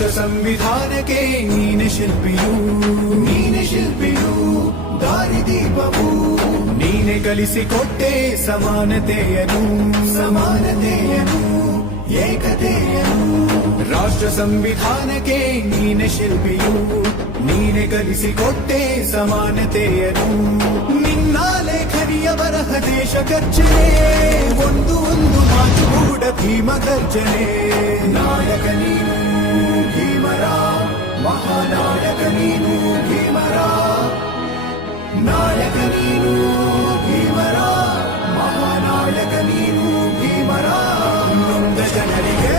ರಾಷ್ಟ್ರ ಸಂವಿಧಾನಕ್ಕೆ ನೀನೆ ಶಿಲ್ಪಿಯು ದಾರಿದೀಪವು ನೀನೆ ಕಲಿಸಿಕೊಟ್ಟೆ ಸಮಾನತೆಯನು ಏಕತೆಯನು ರಾಷ್ಟ್ರ ಸಂವಿಧಾನಕ್ಕೆ ನೀನೆ ಶಿಲ್ಪಿಯು ನೀನೆ ಕಲಿಸಿಕೊಟ್ಟೆ ಸಮಾನತೆಯನು ನಿನ್ನ ಲೇಖನಿಯ ಬರಹ ದೇಶ ಗರ್ಜನೆ ಒಂದು ಮಾತು ಕೂಡ ಭೀಮ ಗರ್ಜನೆ ನಾಯಕ ನೀನು ಭೀಮರ ಮಹಾನಾಯಕ ನೀನು ಭೀಮರ ನಾಯಕ ನೀನು ಭೀಮರ ಮಹಾನಾಯಕ ನೀನು ಭೀಮರ ನೊಂದ ಜನರಿಗೆ